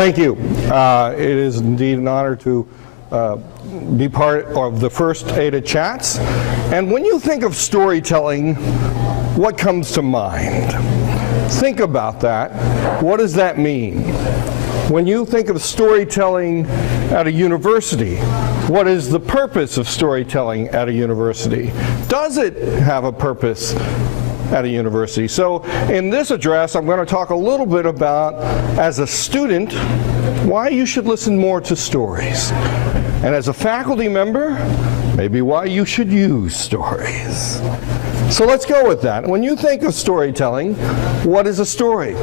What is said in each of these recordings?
thank you. It is indeed an honor to be part of the first Ada Chats. And when you think of storytelling, what comes to mind? Think about that. What does that mean? When you think of storytelling at a university, what is the purpose of storytelling at a university? Does it have a purpose at a university? So in this address, I'm going to talk a little bit about, as a student, why you should listen more to stories. And as a faculty member, maybe why you should use stories. So let's go with that. When you think of storytelling, what is a story?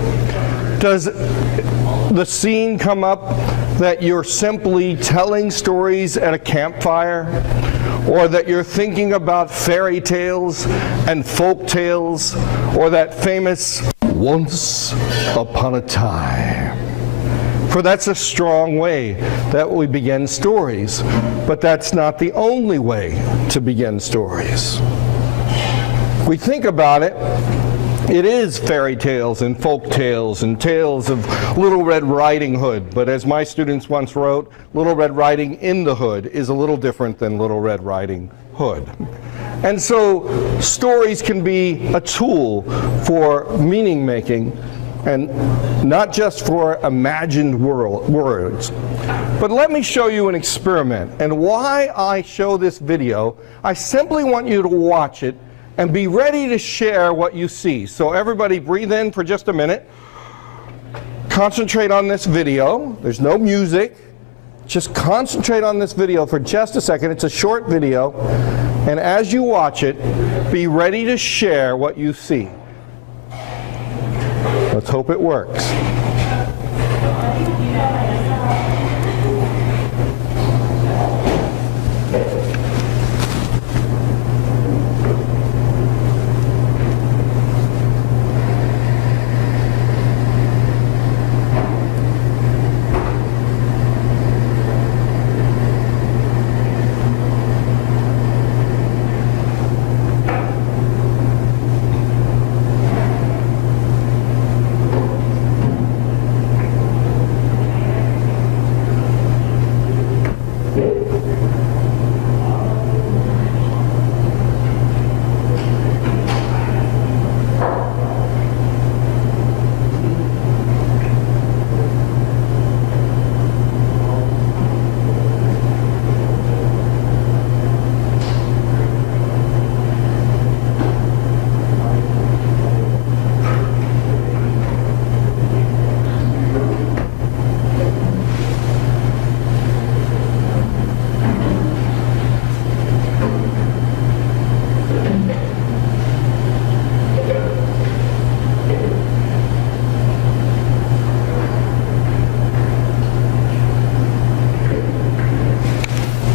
Does the scene come up that you're simply telling stories at a campfire? Or that you're thinking about fairy tales and folk tales, or that famous once upon a time? For that's a strong way that we begin stories, but that's not the only way to begin stories. We think about it, it is fairy tales and folk tales and tales of Little Red Riding Hood, but as my students once wrote, Little Red Riding in the Hood is a little different than Little Red Riding Hood. And so stories can be a tool for meaning making, and not just for imagined words. But let me show you an experiment. And why I show this video, I simply want you to watch it and be ready to share what you see. So everybody breathe in for just a minute. Concentrate on this video. There's no music. Just concentrate on this video for just a second. It's a short video. And as you watch it, be ready to share what you see. Let's hope it works.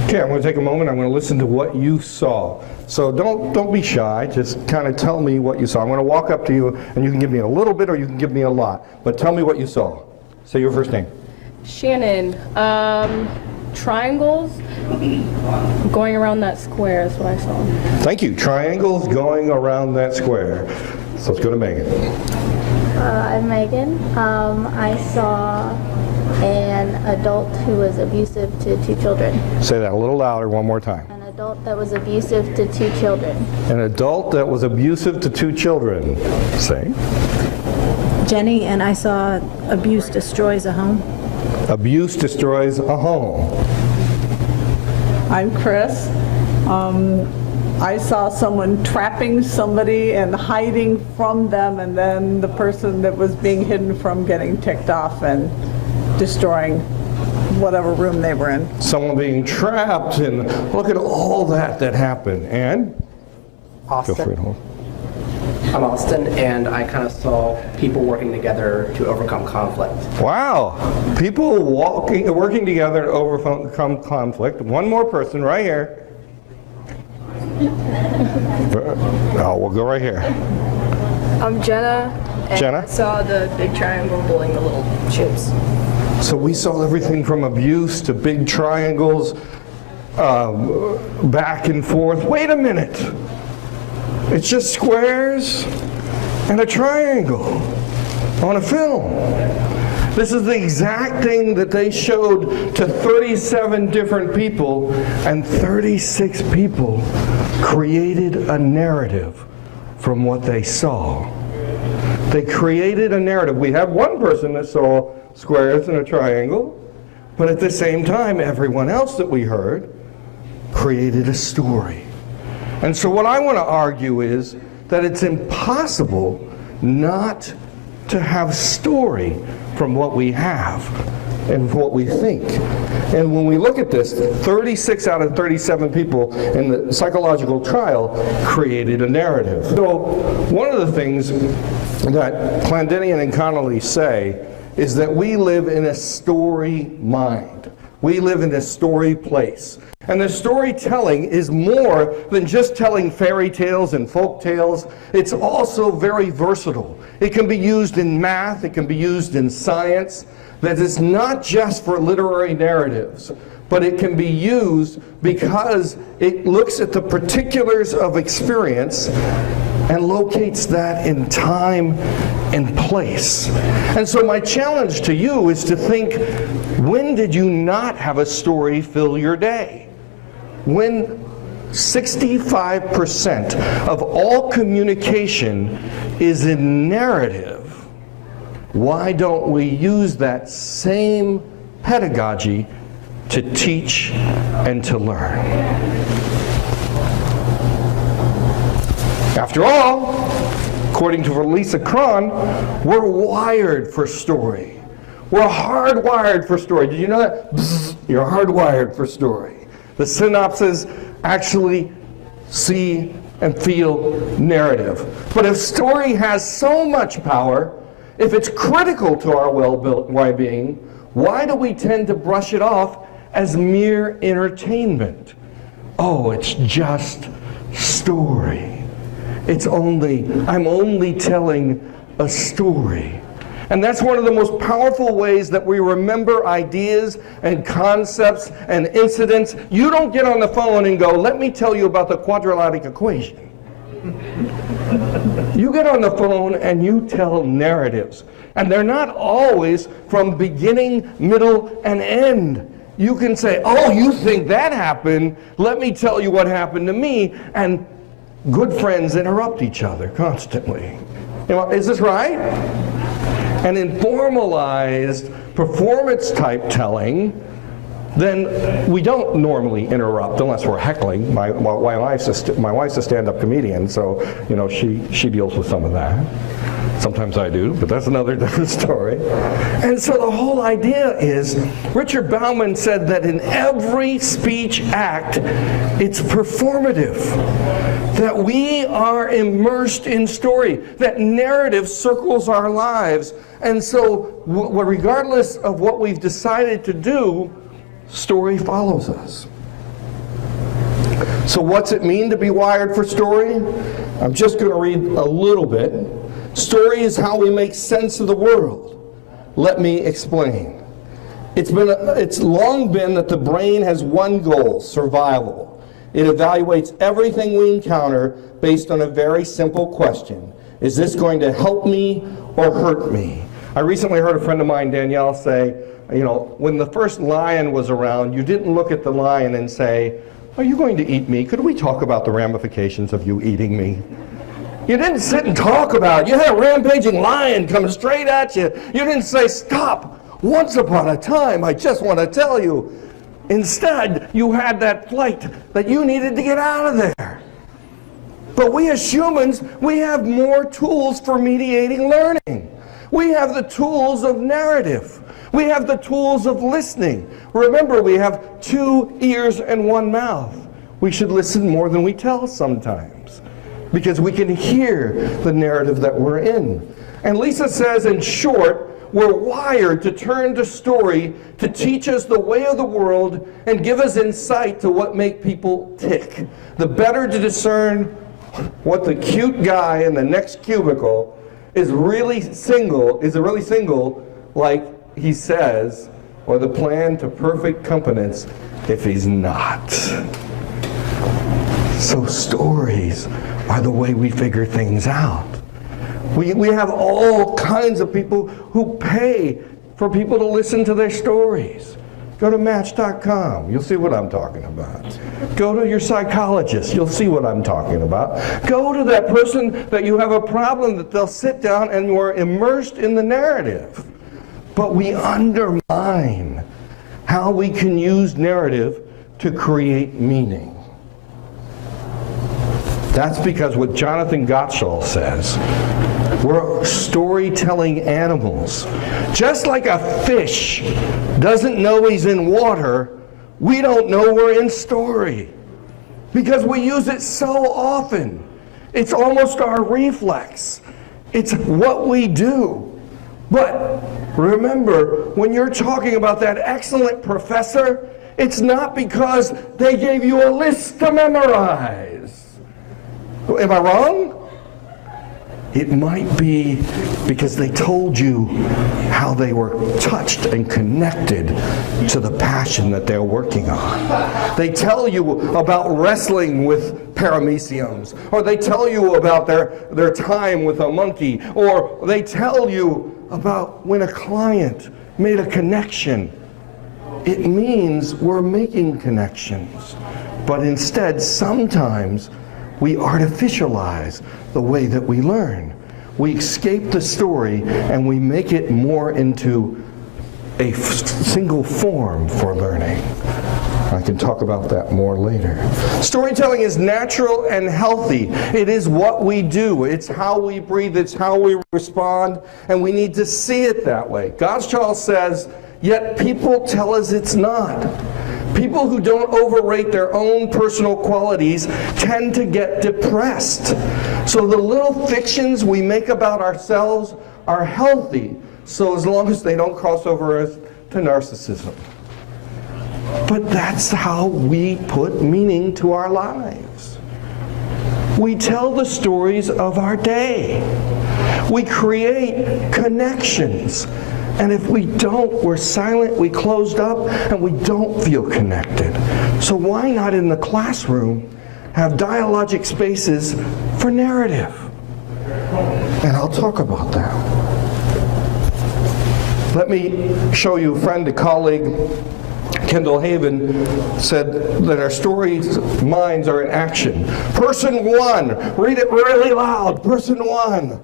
Okay, I'm going to take a moment. I'm going to listen to what you saw. So don't be shy. Just kind of tell me what you saw. I'm going to walk up to you, and you can give me a little bit or you can give me a lot. But tell me what you saw. Say your first name. Shannon. Triangles going around that square is what I saw. Thank you. Triangles going around that square. So let's go to Megan. I'm Megan. I saw an adult who was abusive to 2 children. Say that a little louder one more time. An adult that was abusive to 2 children. An adult that was abusive to 2 children. Say. Jenny, and I saw abuse destroys a home. Abuse destroys a home. I'm Chris. I saw someone trapping somebody and hiding from them, and then the person that was being hidden from getting ticked off and destroying whatever room they were in. Someone being trapped, and look at all that happened. And? Austin. Feel free to hold. I'm Austin, and I kind of saw people working together to overcome conflict. Wow. People working together to overcome conflict. One more person right here. Oh, we'll go right here. I'm Jenna. And Jenna? I saw the big triangle bullying the little chimps. So we saw everything from abuse to big triangles, back and forth. Wait a minute. It's just squares and a triangle on a film. This is the exact thing that they showed to 37 different people, and 36 people created a narrative from what they saw. They created a narrative. We have one person that saw squares and a triangle, but at the same time, everyone else that we heard created a story. And so what I want to argue is that it's impossible not to have story from what we have and what we think. And when we look at this, 36 out of 37 people in the psychological trial created a narrative. So one of the things that Clendenin and Connolly say is that we live in a story mind. We live in a story place. And the storytelling is more than just telling fairy tales and folk tales. It's also very versatile. It can be used in math, it can be used in science. That it's not just for literary narratives, but it can be used because it looks at the particulars of experience and locates that in time and place. And so my challenge to you is to think, when did you not have a story fill your day? When 65% of all communication is in narrative, why don't we use that same pedagogy to teach and to learn? After all, according to Lisa Cron, we're wired for story. We're hardwired for story. Did you know that? Bzz, you're hardwired for story. The synapses actually see and feel narrative. But if story has so much power, if it's critical to our well-being, why do we tend to brush it off as mere entertainment? Oh, it's just story. I'm only telling a story. And that's one of the most powerful ways that we remember ideas and concepts and incidents. You don't get on the phone and go, let me tell you about the quadratic equation. You get on the phone and you tell narratives. And they're not always from beginning, middle, and end. You can say, oh, you think that happened? Let me tell you what happened to me. And good friends interrupt each other constantly. You know, is this right? And in formalized performance-type telling, then we don't normally interrupt unless we're heckling. My wife's a stand-up comedian, so you know she deals with some of that. Sometimes I do, but that's another different story. And so the whole idea is, Richard Bauman said that in every speech act, it's performative. That we are immersed in story. That narrative circles our lives. And so regardless of what we've decided to do, story follows us. So what's it mean to be wired for story? I'm just going to read a little bit. Story is how we make sense of the world. Let me explain. It's long been that the brain has one goal, survival. It evaluates everything we encounter based on a very simple question. Is this going to help me or hurt me? I recently heard a friend of mine, Danielle, say, you know, when the first lion was around, you didn't look at the lion and say, are you going to eat me? Could we talk about the ramifications of you eating me? You didn't sit and talk about it. You had a rampaging lion coming straight at you. You didn't say, stop. Once upon a time, I just want to tell you. Instead, you had that flight that you needed to get out of there. But we as humans, we have more tools for mediating learning. We have the tools of narrative. We have the tools of listening. Remember, we have 2 ears and 1 mouth. We should listen more than we tell sometimes, because we can hear the narrative that we're in. And Lisa says, in short, we're wired to turn to story to teach us the way of the world and give us insight to what make people tick. The better to discern what the cute guy in the next cubicle is really single, like he says, or the plan to perfect competence if he's not. So stories are the way we figure things out. We have all kinds of people who pay for people to listen to their stories. Go to Match.com, you'll see what I'm talking about. Go to your psychologist, you'll see what I'm talking about. Go to that person that you have a problem that they'll sit down and you're immersed in the narrative. But we undermine how we can use narrative to create meaning. That's because what Jonathan Gottschall says, we're storytelling animals. Just like a fish doesn't know he's in water, we don't know we're in story. Because we use it so often. It's almost our reflex. It's what we do. But remember, when you're talking about that excellent professor, it's not because they gave you a list to memorize. Am I wrong? It might be because they told you how they were touched and connected to the passion that they're working on. They tell you about wrestling with parameciums, or they tell you about their time with a monkey, or they tell you about when a client made a connection. It means we're making connections. But instead, sometimes we artificialize the way that we learn. We escape the story and we make it more into a single form for learning. I can talk about that more later. Storytelling is natural and healthy. It is what we do. It's how we breathe. It's how we respond. And we need to see it that way. Gottschall says, yet people tell us it's not. People who don't overrate their own personal qualities tend to get depressed. So the little fictions we make about ourselves are healthy, so as long as they don't cross over to narcissism. But that's how we put meaning to our lives. We tell the stories of our day. We create connections. And if we don't, we're silent, we closed up, and we don't feel connected. So why not in the classroom have dialogic spaces for narrative? And I'll talk about that. Let me show you a friend, a colleague, Kendall Haven, said that our stories' minds are in action. Person one, read it really loud, person one.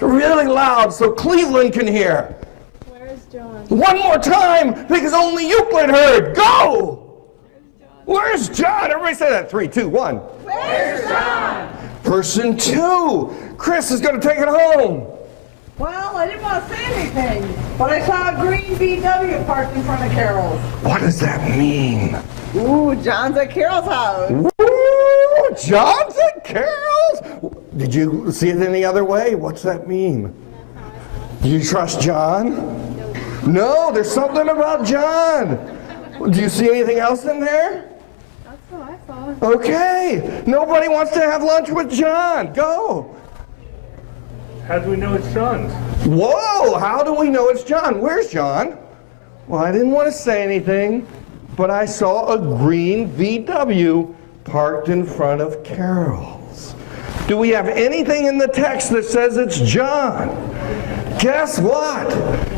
Really loud so Cleveland can hear. Where's John? One more time because only Euclid heard. Go! Where's John? Everybody say that. 3, 2, 1. Where's John? Person two. Chris is going to take it home. Well, I didn't want to say anything, but I saw a green VW parked in front of Carol's. What does that mean? Ooh, John's at Carol's house. Woo! John's at Carol's? Did you see it any other way? What's that mean? Do you trust John? No, there's something about John. Do you see anything else in there? That's what I thought. Okay. Nobody wants to have lunch with John. Go. How do we know it's John's? Whoa, how do we know it's John? Where's John? Well, I didn't want to say anything, but I saw a green VW parked in front of Carol's. Do we have anything in the text that says it's John? Guess what?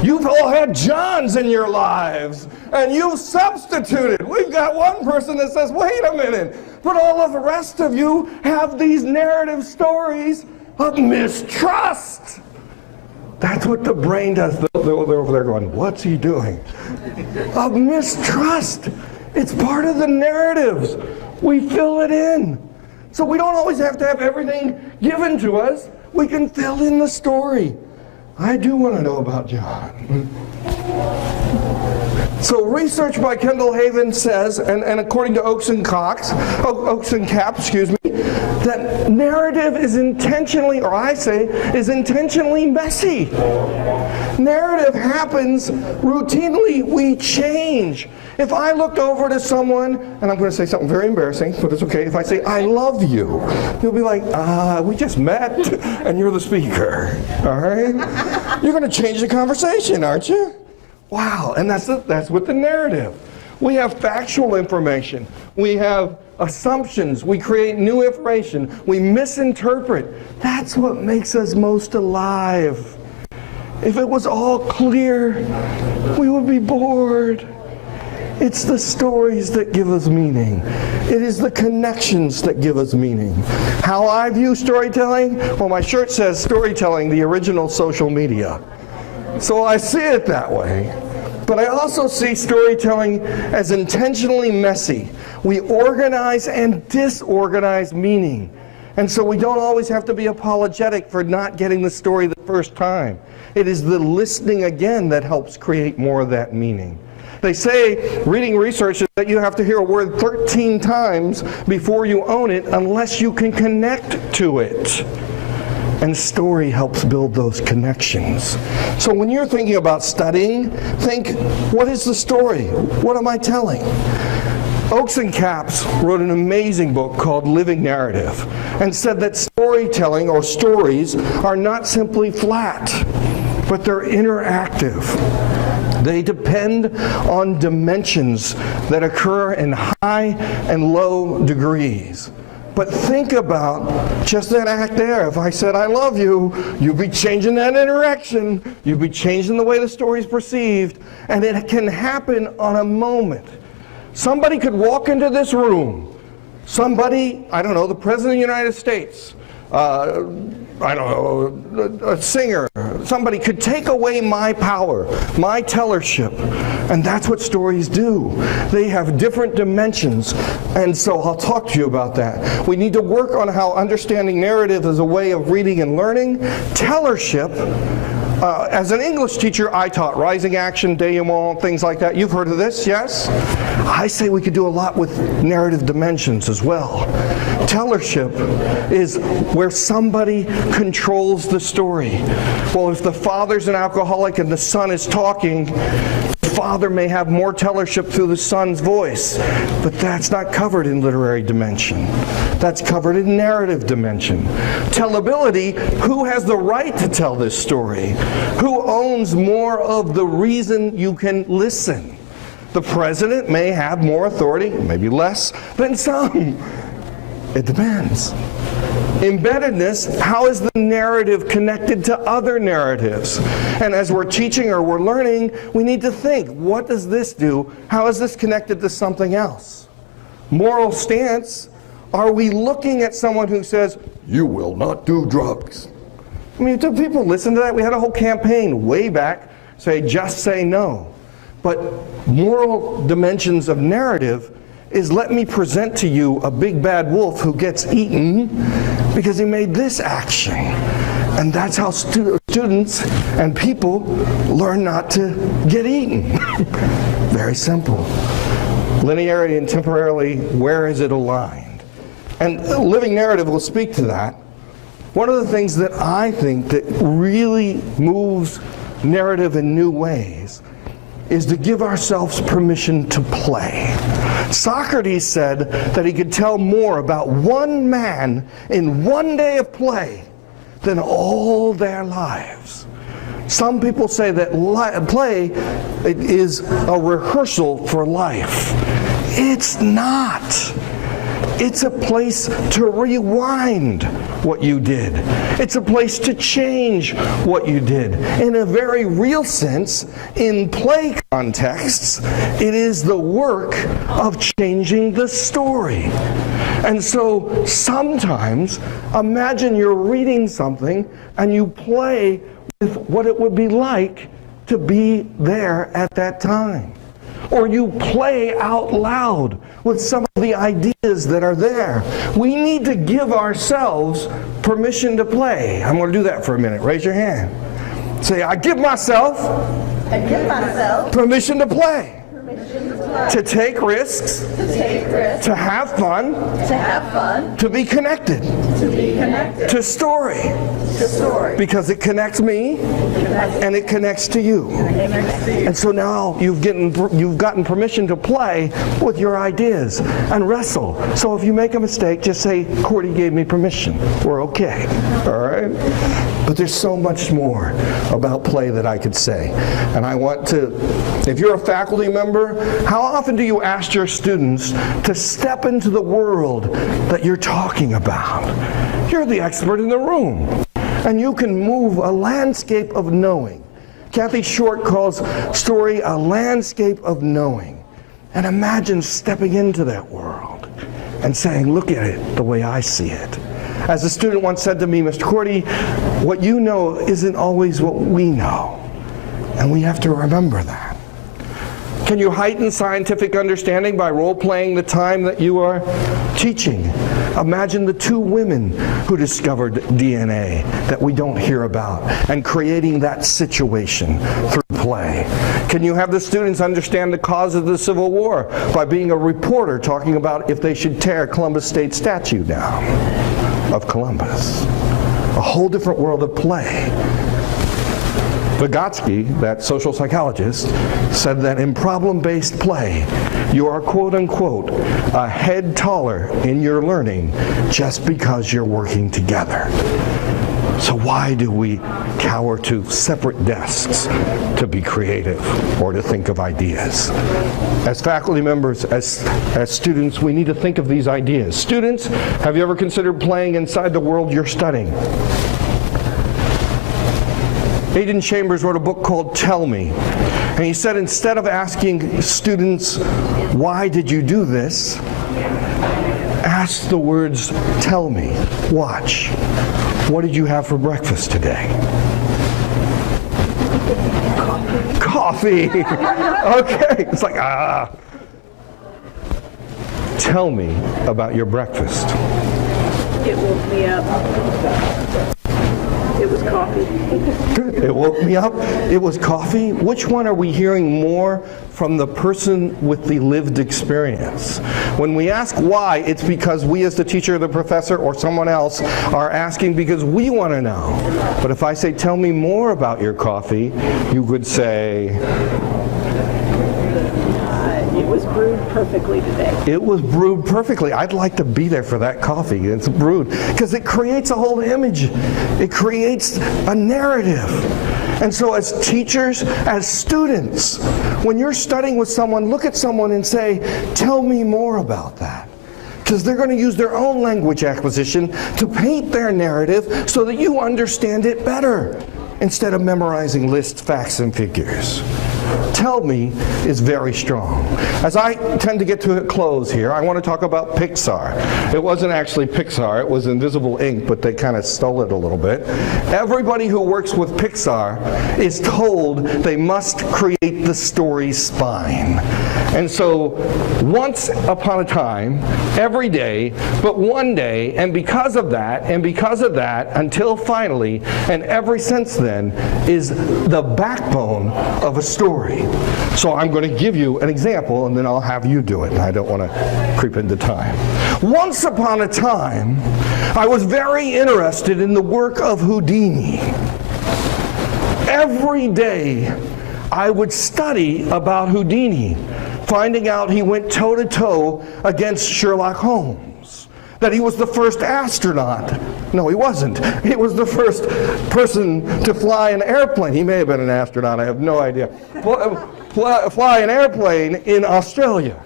You've all had Johns in your lives, and you've substituted. We've got one person that says, wait a minute, but all of the rest of you have these narrative stories of mistrust. That's what the brain does. They're over there going, what's he doing? Of mistrust. It's part of the narratives. We fill it in. So we don't always have to have everything given to us. We can fill in the story. I do want to know about John. So research by Kendall Haven says, and according to Oakes and Cap, that narrative is intentionally, or I say, is intentionally messy. Narrative happens routinely. We change. If I looked over to someone, and I'm going to say something very embarrassing, but it's okay. If I say, I love you, you'll be like, we just met, and you're the speaker. All right? You're going to change the conversation, aren't you? Wow, and that's with the narrative. We have factual information. We have assumptions. We create new information. We misinterpret. That's what makes us most alive. If it was all clear, we would be bored. It's the stories that give us meaning. It is the connections that give us meaning. How I view storytelling? Well, my shirt says storytelling, the original social media. So I see it that way. But I also see storytelling as intentionally messy. We organize and disorganize meaning. And so we don't always have to be apologetic for not getting the story the first time. It is the listening again that helps create more of that meaning. They say, reading research, is that you have to hear a word 13 times before you own it unless you can connect to it. And story helps build those connections. So when you're thinking about studying, think, what is the story? What am I telling? Oakes and Capps wrote an amazing book called Living Narrative and said that storytelling or stories are not simply flat, but they're interactive. They depend on dimensions that occur in high and low degrees. But think about just that act there. If I said, I love you, you'd be changing that interaction. You'd be changing the way the story's perceived. And it can happen on a moment. Somebody could walk into this room. Somebody, I don't know, the President of the United States, I don't know, a singer, somebody could take away my power, my tellership. And that's what stories do. They have different dimensions. And so I'll talk to you about that. We need to work on how understanding narrative is a way of reading and learning. Tellership, as an English teacher, I taught rising action, denouement, things like that. You've heard of this, yes? I say we could do a lot with narrative dimensions as well. Tellership is where somebody controls the story. Well, if the father's an alcoholic and the son is talking, the father may have more tellership through the son's voice, but that's not covered in literary dimension. That's covered in narrative dimension. Tellability, who has the right to tell this story? Who owns more of the reason you can listen? The president may have more authority, maybe less, than some. It depends. Embeddedness, how is the narrative connected to other narratives? And as we're teaching or we're learning, we need to think, what does this do? How is this connected to something else? Moral stance, are we looking at someone who says, you will not do drugs? I mean, do people listen to that? We had a whole campaign way back, say, just say no. But moral dimensions of narrative is let me present to you a big bad wolf who gets eaten because he made this action. And that's how students and people learn not to get eaten. Very simple. Linearity and temporality, where is it aligned? And living narrative will speak to that. One of the things that I think that really moves narrative in new ways is to give ourselves permission to play. Socrates said that he could tell more about one man in one day of play than all their lives. Some people say that play is a rehearsal for life. It's not. It's a place to rewind what you did. It's a place to change what you did. In a very real sense, in play contexts, it is the work of changing the story. And so sometimes, imagine you're reading something and you play with what it would be like to be there at that time. Or you play out loud with some of the ideas that are there. We need to give ourselves permission to play. I'm going to do that for a minute. Raise your hand. Say, I give myself permission to play. To take risks, to have fun, to be connected, to story, because it connects me and it connects to you. And so now you've gotten permission to play with your ideas and wrestle. So if you make a mistake, just say, Cordi gave me permission. We're okay. All right? But there's so much more about play that I could say. And I want to, if you're a faculty member, how often do you ask your students to step into the world that you're talking about? You're the expert in the room. And you can move a landscape of knowing Kathy Short calls story a landscape of knowing. And imagine stepping into that world and saying, look at it the way I see it. As a student once said to me, Mr. Cordi, what you know isn't always what we know. And we have to remember that. Can you heighten scientific understanding by role-playing the time that you are teaching? Imagine the two women who discovered DNA that we don't hear about and creating that situation through play. Can you have the students understand the cause of the Civil War by being a reporter talking about if they should tear Columbus State statue down of Columbus? A whole different world of play. Vygotsky, that social psychologist, said that in problem-based play, you are, quote-unquote, a head taller in your learning just because you're working together. So why do we cower to separate desks to be creative or to think of ideas? As faculty members, as students, we need to think of these ideas. Students, have you ever considered playing inside the world you're studying? Aidan Chambers wrote a book called Tell Me, and he said instead of asking students, why did you do this, ask the words, tell me, watch, what did you have for breakfast today? Coffee. Okay, it's like, Tell me about your breakfast. It woke me up. It was coffee. It woke me up. It was coffee. Which one are we hearing more from the person with the lived experience? When we ask why, it's because we as the teacher, the professor, or someone else are asking because we want to know. But if I say, tell me more about your coffee, you could say, It was brewed perfectly today. it was brewed perfectly. I'd like to be there for that coffee. It's brewed. Because it creates a whole image. It creates a narrative. And so as teachers, as students, when you're studying with someone, look at someone and say, tell me more about that. Because they're going to use their own language acquisition to paint their narrative so that you understand it better, instead of memorizing lists, facts, and figures. Tell me is very strong. As I tend to get to a close here, I want to talk about Pixar. It wasn't actually Pixar, it was Invisible Ink, but they kind of stole it a little bit. Everybody who works with Pixar is told they must create the story's spine. And so, once upon a time, every day, but one day, and because of that, until finally, and ever since then, is the backbone of a story. So I'm going to give you an example, and then I'll have you do it. I don't want to creep into time. Once upon a time, I was very interested in the work of Houdini. Every day, I would study about Houdini, finding out he went toe-to-toe against Sherlock Holmes, that he was the first astronaut. No, he wasn't. He was the first person to fly an airplane. He may have been an astronaut, I have no idea. Fly an airplane in Australia.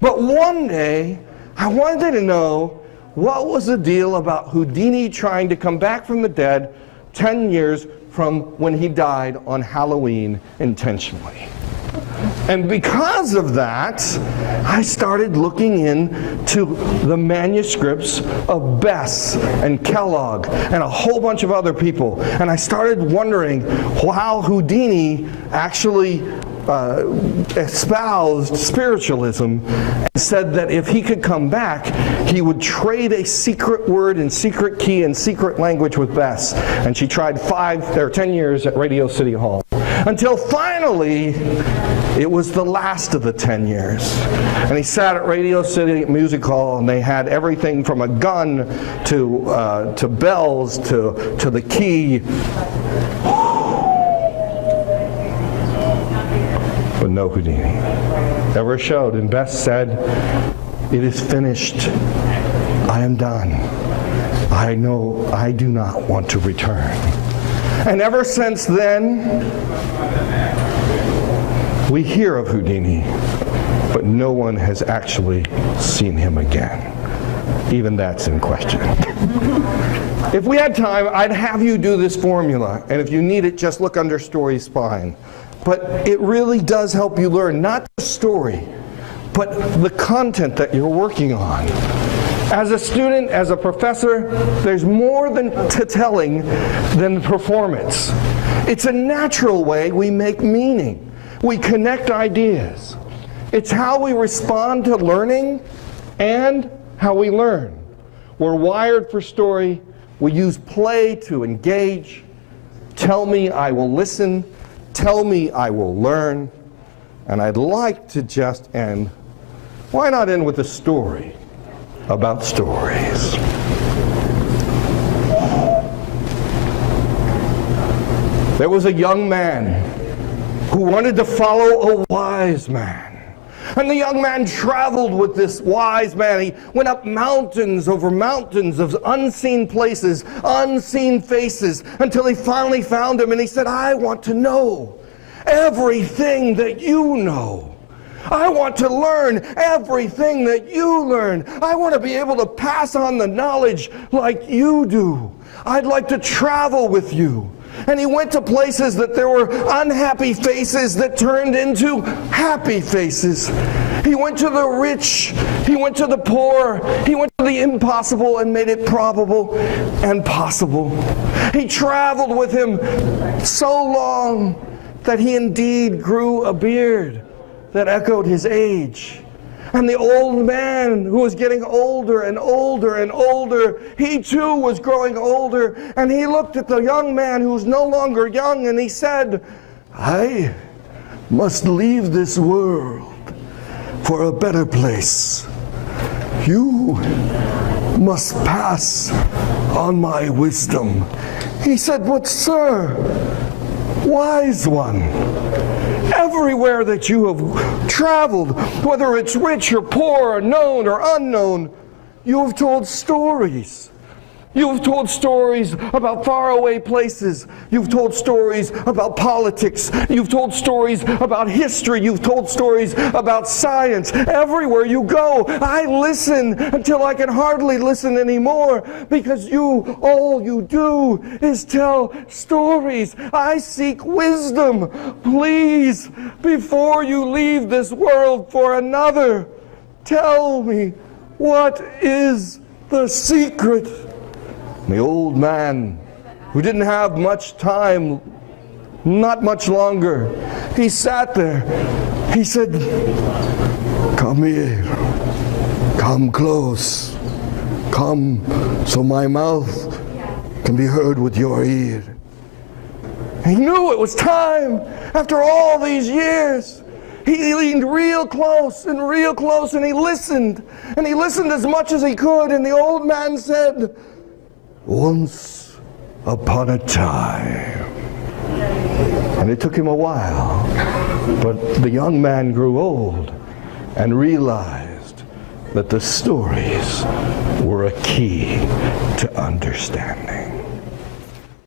But one day, I wanted to know what was the deal about Houdini trying to come back from the dead 10 years from when he died on Halloween intentionally. And because of that, I started looking into the manuscripts of Bess and Kellogg and a whole bunch of other people. And I started wondering how Houdini actually espoused spiritualism and said that if he could come back, he would trade a secret word and secret key and secret language with Bess. And she tried 10 years at Radio City Hall. Until finally, it was the last of the 10 years. And he sat at Radio City Music Hall, and they had everything from a gun to bells to the key. But no Houdini ever showed. And Bess said, "It is finished. I am done. I know I do not want to return." And ever since then, we hear of Houdini, but no one has actually seen him again. even that's in question. If we had time, I'd have you do this formula, and if you need it, just look under story spine. But it really does help you learn, not the story, but the content that you're working on. As a student, as a professor, there's more to telling than performance. It's a natural way we make meaning. We connect ideas. It's how we respond to learning and how we learn. We're wired for story. We use play to engage. Tell me, I will listen. Tell me, I will learn. And I'd like to just end. Why not end with a story about stories? There was a young man who wanted to follow a wise man. And the young man traveled with this wise man. He went up mountains over mountains of unseen places, unseen faces, until he finally found him. And he said, I want to know everything that you know. I want to learn everything that you learn. I want to be able to pass on the knowledge like you do. I'd like to travel with you. And he went to places that there were unhappy faces that turned into happy faces. He went to the rich, he went to the poor, he went to the impossible and made it probable and possible. He traveled with him so long that he indeed grew a beard that echoed his age. And the old man, who was getting older and older and older, he too was growing older. And he looked at the young man who was no longer young, and he said, I must leave this world for a better place. You must pass on my wisdom. He said, but sir, wise one, everywhere that you have traveled, whether it's rich or poor or known or unknown, you have told stories. You've told stories about faraway places. You've told stories about politics. You've told stories about history. You've told stories about science. Everywhere you go, I listen until I can hardly listen anymore, because all you do is tell stories. I seek wisdom. Please, before you leave this world for another, tell me, what is the secret? The old man, who didn't have much time, not much longer, he sat there. He said, come here, come close, come so my mouth can be heard with your ear. He knew it was time after all these years. He leaned real close, and he listened as much as he could, and the old man said, once upon a time. And it took him a while, but the young man grew old and realized that the stories were a key to understanding.